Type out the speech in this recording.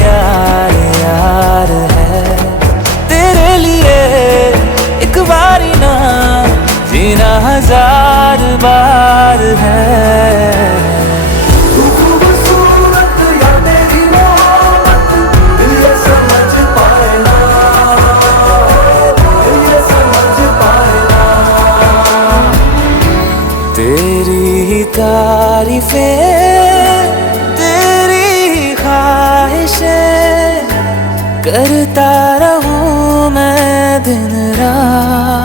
यार यार है, तेरे लिए एक बारी ना जीना हजार बार है। तेरी तारीफें, तेरी ख्वाहिशें करता रहूं मैं दिन रात।